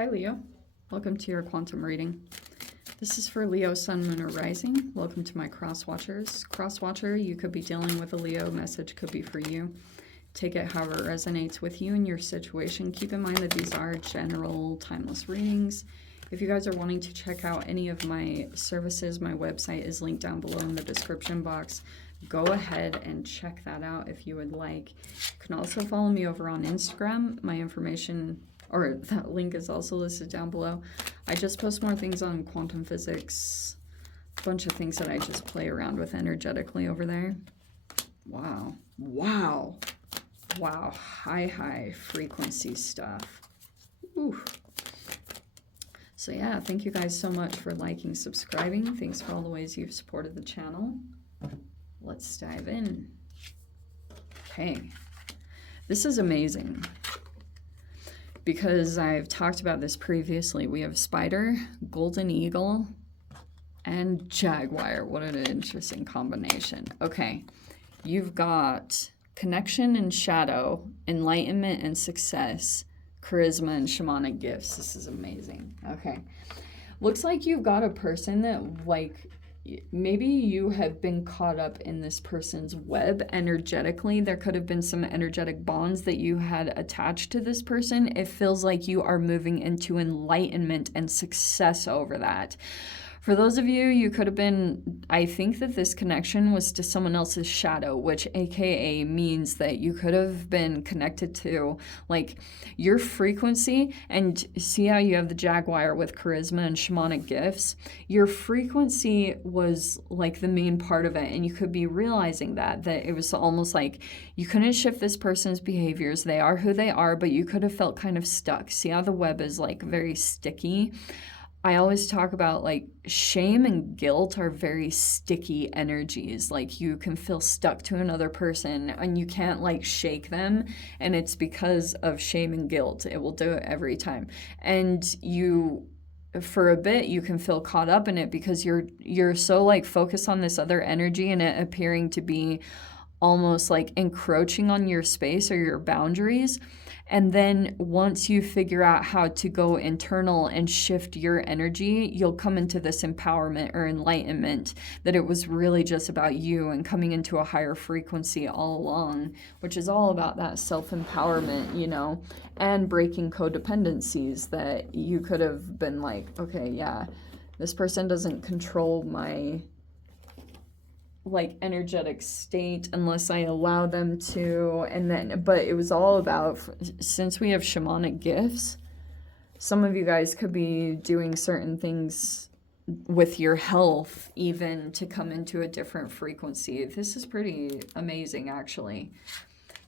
Hi Leo, welcome to your quantum reading. This is for Leo, Sun, Moon, or Rising. Welcome to my cross watchers. Cross watcher, you could be dealing with a Leo. Message could be for you. Take it however it resonates with you and your situation. Keep in mind that these are general, timeless readings. If you guys are wanting to check out any of my services, my website is linked down below in the description box. Go ahead and check that out if you would like. You can also follow me over on Instagram. My information, or that link, is also listed down below. I just post more things on quantum physics, a bunch of things that I just play around with energetically over there. Wow. Wow. Wow. High frequency stuff. Ooh. So yeah, thank you guys so much for liking, subscribing. Thanks for all the ways you've supported the channel. Let's dive in. Okay. This is amazing because I've talked about this previously. We have spider, golden eagle, and jaguar. What an interesting combination. Okay. You've got connection and shadow, enlightenment and success, charisma and shamanic gifts. This is amazing. Okay. Looks like you've got a person that, like, maybe you have been caught up in this person's web energetically. There could have been some energetic bonds that you had attached to this person. It feels like you are moving into enlightenment and success over that. For those of you, you could have been, I think that this connection was to someone else's shadow, which AKA means that you could have been connected to, like, your frequency. And see how you have the jaguar with charisma and shamanic gifts? Your frequency was like the main part of it. And you could be realizing that it was almost like you couldn't shift this person's behaviors. They are who they are, but you could have felt kind of stuck. See how the web is like very sticky? I always talk about, like, shame and guilt are very sticky energies. Like, you can feel stuck to another person and you can't, like, shake them. And it's because of shame and guilt. It will do it every time. And you, for a bit, you can feel caught up in it because you're so, like, focused on this other energy and it appearing to be almost like encroaching on your space or your boundaries. And then once you figure out how to go internal and shift your energy, you'll come into this empowerment or enlightenment that it was really just about you and coming into a higher frequency all along, which is all about that self-empowerment, you know, and breaking codependencies that you could have been like, okay, yeah, this person doesn't control my, like, energetic state unless I allow them to. And then, but it was all about, since we have shamanic gifts, some of you guys could be doing certain things with your health even to come into a different frequency. This is pretty amazing, actually.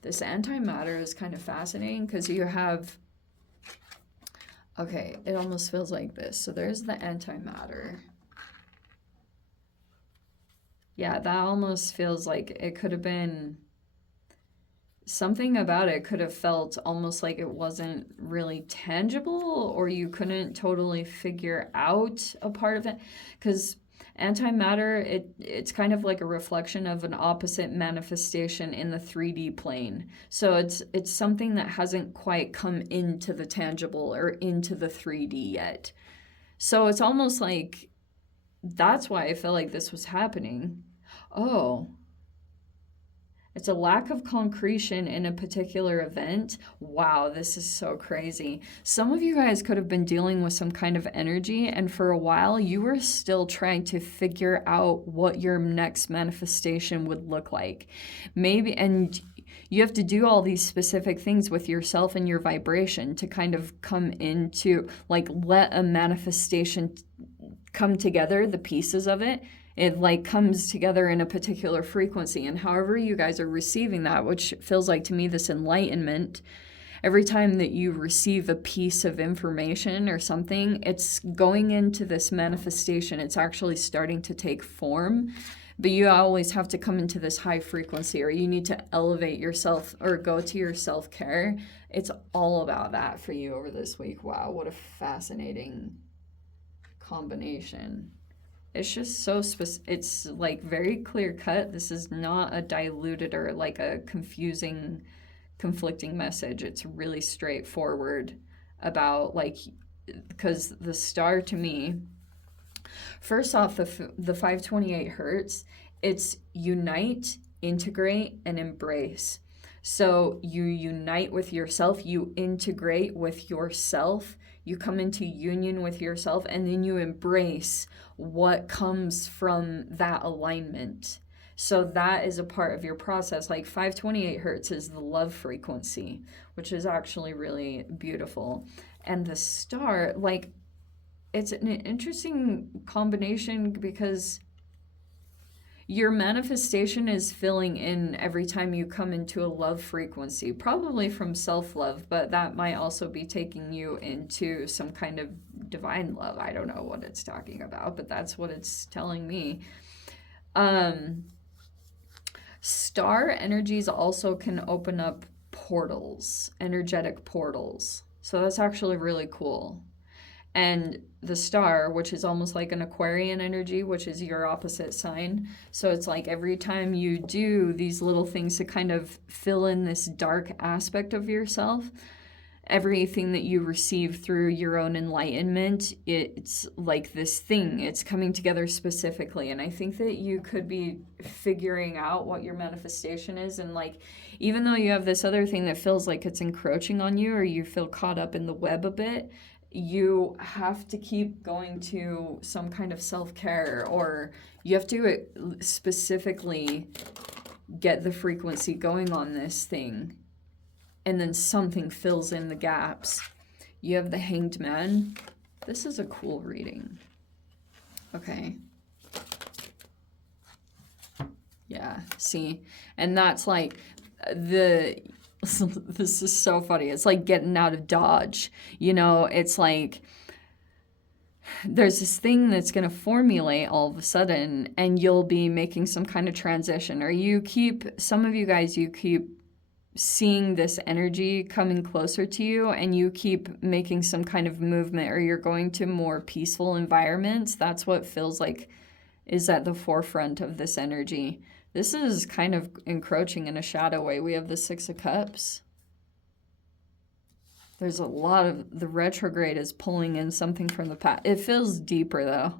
This antimatter is kind of fascinating because you have, okay, it almost feels like this. So there's the antimatter. Yeah, that almost feels like it could have been, something about it could have felt almost like it wasn't really tangible, or you couldn't totally figure out a part of it. Because antimatter, it's kind of like a reflection of an opposite manifestation in the 3D plane. So it's something that hasn't quite come into the tangible or into the 3D yet. So it's almost like, that's why I felt like this was happening. Oh, it's a lack of concretion in a particular event. Wow, this is so crazy. Some of you guys could have been dealing with some kind of energy, and for a while you were still trying to figure out what your next manifestation would look like. Maybe, and you have to do all these specific things with yourself and your vibration to kind of come into, like, let a manifestation come together, the pieces of it. It, like, comes together in a particular frequency. And however you guys are receiving that, which feels like to me this enlightenment, every time that you receive a piece of information or something, it's going into this manifestation. It's actually starting to take form. But you always have to come into this high frequency, or you need to elevate yourself or go to your self-care. It's all about that for you over this week. Wow, what a fascinating combination. It's just so it's like very clear cut. This is not a diluted or like a confusing, conflicting message. It's really straightforward about, like, because the star to me, first off, the 528 hertz, it's unite, integrate, and embrace. So you unite with yourself, you integrate with yourself, you come into union with yourself, and then you embrace what comes from that alignment. So that is a part of your process. Like 528 hertz is the love frequency, which is actually really beautiful. And the star, like, it's an interesting combination because your manifestation is filling in every time you come into a love frequency, probably from self-love, but that might also be taking you into some kind of divine love. I don't know what it's talking about, but that's what it's telling me. Star energies also can open up portals, energetic portals. So that's actually really cool. And the star, which is almost like an Aquarian energy, which is your opposite sign. So it's like every time you do these little things to kind of fill in this dark aspect of yourself, everything that you receive through your own enlightenment, it's like this thing, it's coming together specifically. And I think that you could be figuring out what your manifestation is. And like, even though you have this other thing that feels like it's encroaching on you, or you feel caught up in the web a bit, you have to keep going to some kind of self-care, or you have to specifically get the frequency going on this thing, and then something fills in the gaps. You have the Hanged Man. This is a cool reading. Okay. Yeah, see? And that's like this is so funny. It's like getting out of Dodge. You know, it's like there's this thing that's going to formulate all of a sudden, and you'll be making some kind of transition. Or some of you guys, you keep seeing this energy coming closer to you, and you keep making some kind of movement, or you're going to more peaceful environments. That's what feels like is at the forefront of this energy. This is kind of encroaching in a shadow way. We have the Six of Cups. There's a lot of, the retrograde is pulling in something from the past. It feels deeper though.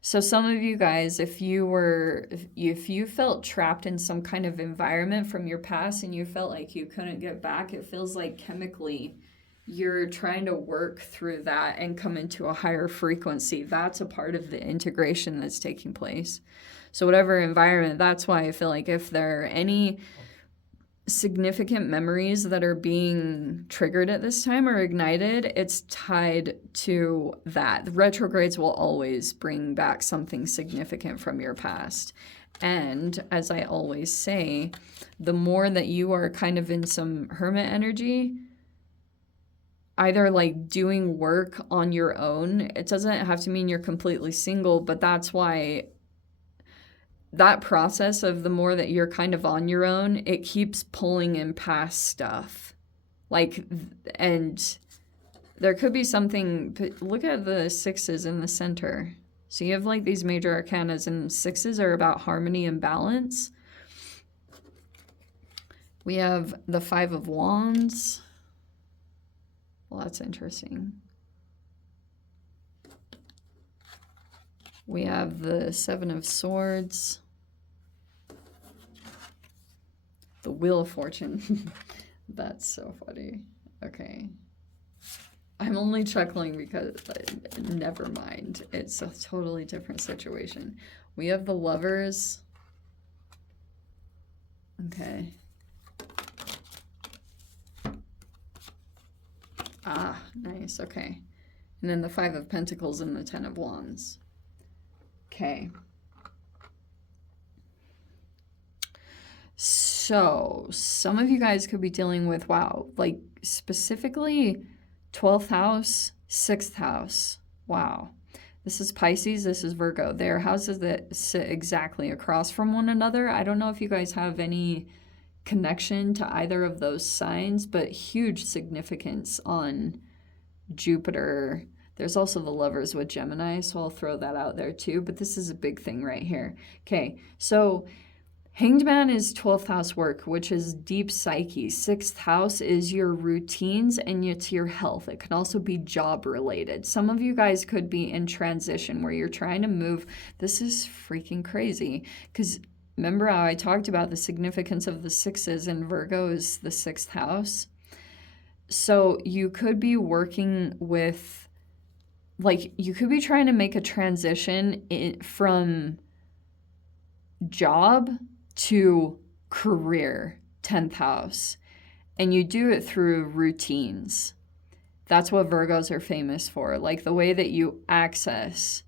So some of you guys, if you felt trapped in some kind of environment from your past and you felt like you couldn't get back, it feels like chemically you're trying to work through that and come into a higher frequency. That's a part of the integration that's taking place. So whatever environment, that's why I feel like if there are any significant memories that are being triggered at this time or ignited, it's tied to that. The retrogrades will always bring back something significant from your past. And as I always say, the more that you are kind of in some hermit energy, either like doing work on your own, it doesn't have to mean you're completely single, but that's why that process of the more that you're kind of on your own, it keeps pulling in past stuff. Like, and there could be something, look at the sixes in the center. So you have like these major arcanas, and sixes are about harmony and balance. We have the Five of Wands. Well, that's interesting. We have the Seven of Swords. The Wheel of Fortune. That's so funny. Okay. I'm only chuckling because, never mind. It's a totally different situation. We have the Lovers. Okay. Ah, nice. Okay. And then the Five of Pentacles and the Ten of Wands. Okay. So some of you guys could be dealing with, wow, like specifically 12th house, 6th house. Wow. This is Pisces, this is Virgo. They're houses that sit exactly across from one another. I don't know if you guys have any connection to either of those signs, but huge significance on Jupiter. There's also the Lovers with Gemini, so I'll throw that out there too, but this is a big thing right here. Okay, so Hanged Man is 12th house work, which is deep psyche. 6th house is your routines and it's your health. It can also be job related. Some of you guys could be in transition where you're trying to move. This is freaking crazy because remember how I talked about the significance of the sixes and Virgo is the 6th house? So you could be working with, like, you could be trying to make a transition from job to career, 10th house, and you do it through routines. That's what Virgos are famous for, like the way that you access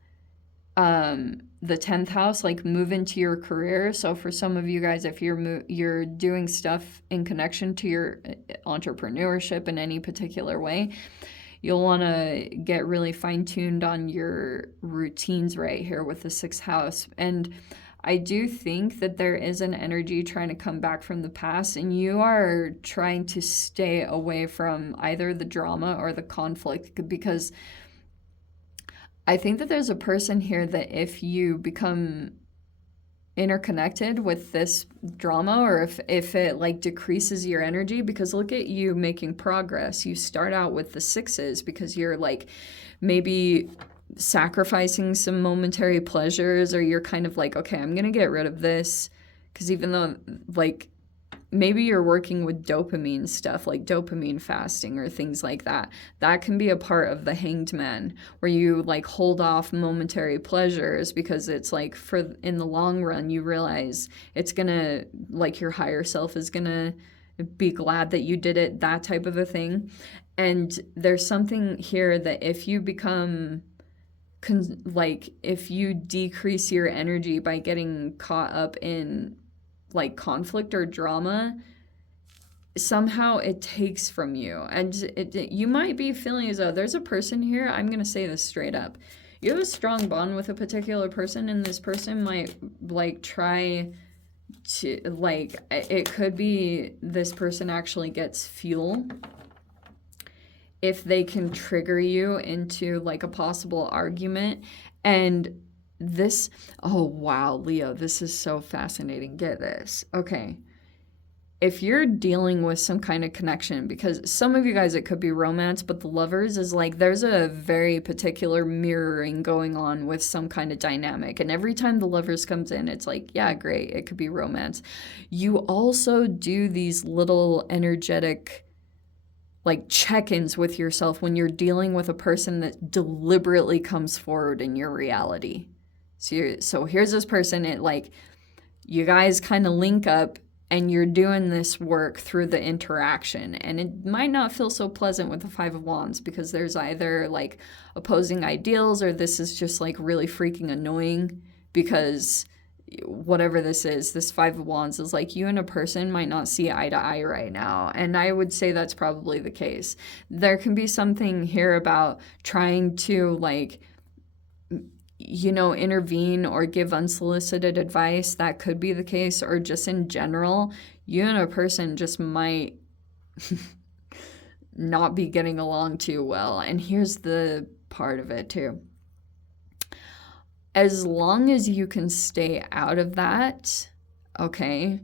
the 10th house, like move into your career. So for some of you guys, if you're doing stuff in connection to your entrepreneurship in any particular way, you'll want to get really fine-tuned on your routines right here with the 6th house. And I do think that there is an energy trying to come back from the past, and you are trying to stay away from either the drama or the conflict, because I think that there's a person here that if you become interconnected with this drama, or if it like decreases your energy, because look at you making progress. You start out with the 6s because you're like maybe sacrificing some momentary pleasures, or you're kind of like, okay, I'm gonna get rid of this, because even though like maybe you're working with dopamine stuff like dopamine fasting or things like that, that can be a part of the Hanged Man, where you like hold off momentary pleasures because it's like for in the long run you realize it's gonna, like, your higher self is gonna be glad that you did it, that type of a thing. And there's something here that if you become like if you decrease your energy by getting caught up in like conflict or drama, somehow it takes from you, and you might be feeling as though there's a person here, I'm going to say this straight up, you have a strong bond with a particular person, and this person might like try to, like, it could be this person actually gets fuel if they can trigger you into like a possible argument. And this, oh wow, Leo, this is so fascinating. Get this. Okay. If you're dealing with some kind of connection, because some of you guys, it could be romance, but the Lovers is like, there's a very particular mirroring going on with some kind of dynamic. And every time the Lovers comes in, it's like, yeah, great. It could be romance. You also do these little energetic like check-ins with yourself when you're dealing with a person that deliberately comes forward in your reality. So here's this person, it like, you guys kind of link up and you're doing this work through the interaction. And it might not feel so pleasant with the 5 of Wands, because there's either like opposing ideals, or this is just like really freaking annoying, because whatever this is, this 5 of Wands is like you and a person might not see eye to eye right now. And I would say that's probably the case. There can be something here about trying to like, you know, intervene or give unsolicited advice. That could be the case. Or just in general, you and a person just might not be getting along too well. And here's the part of it too. As long as you can stay out of that, okay,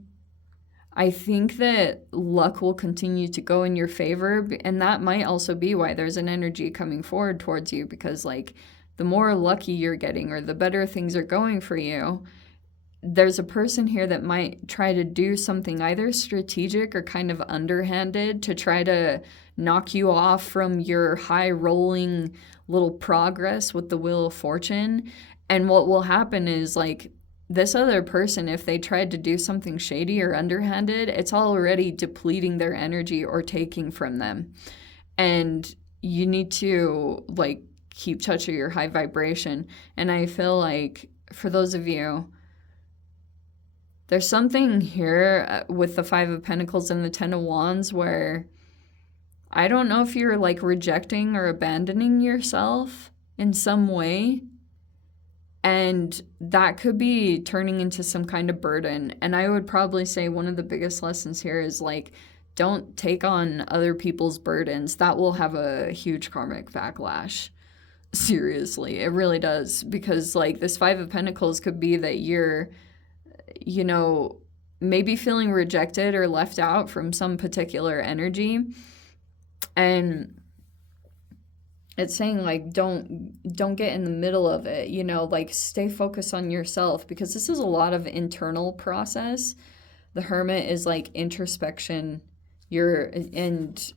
I think that luck will continue to go in your favor. And that might also be why there's an energy coming forward towards you, because like the more lucky you're getting or the better things are going for you, there's a person here that might try to do something either strategic or kind of underhanded to try to knock you off from your high rolling little progress with the Wheel of Fortune. And what will happen is like this other person, if they tried to do something shady or underhanded, it's already depleting their energy or taking from them. And you need to like keep touch of your high vibration. And I feel like for those of you, there's something here with the 5 of Pentacles and the 10 of Wands where I don't know if you're like rejecting or abandoning yourself in some way. And that could be turning into some kind of burden. And I would probably say one of the biggest lessons here is like, don't take on other people's burdens. That will have a huge karmic backlash. Seriously, it really does. Because like this 5 of Pentacles could be that you're, you know, maybe feeling rejected or left out from some particular energy. And it's saying like don't get in the middle of it, you know, like stay focused on yourself, because this is a lot of internal process. The Hermit is like introspection. And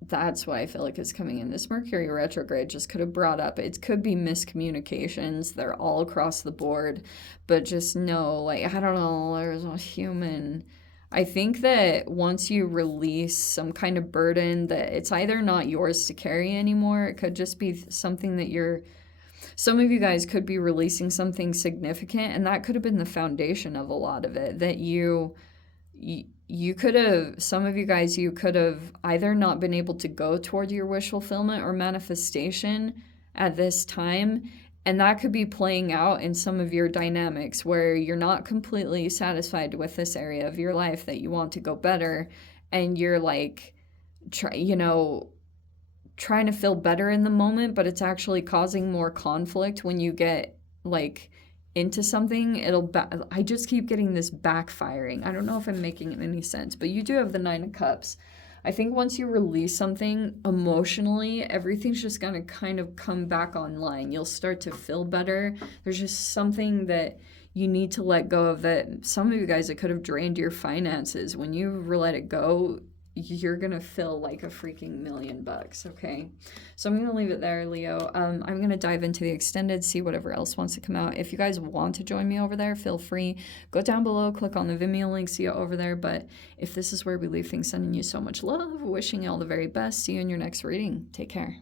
that's why I feel like it's coming in. This Mercury retrograde just could have brought up, it could be miscommunications. They're all across the board, but just know, like, I don't know, there's a human. I think that once you release some kind of burden, that it's either not yours to carry anymore. It could just be something that some of you guys could be releasing something significant, and that could have been the foundation of a lot of it. That you could have, some of you guys, you could have either not been able to go toward your wish fulfillment or manifestation at this time. And that could be playing out in some of your dynamics where you're not completely satisfied with this area of your life, that you want to go better. And you're like, trying to feel better in the moment, but it's actually causing more conflict when you get like into something. I just keep getting this backfiring. I don't know if I'm making any sense, but you do have the 9 of Cups. I think once you release something emotionally, everything's just going to kind of come back online. You'll start to feel better. There's just something that you need to let go of, that some of you guys, it could have drained your finances. When you let it go, you're going to feel like a freaking $1,000,000, okay? So I'm going to leave it there, Leo. I'm going to dive into the extended, see whatever else wants to come out. If you guys want to join me over there, feel free. Go down below, click on the Vimeo link, see it over there. But if this is where we leave things, sending you so much love, wishing you all the very best. See you in your next reading. Take care.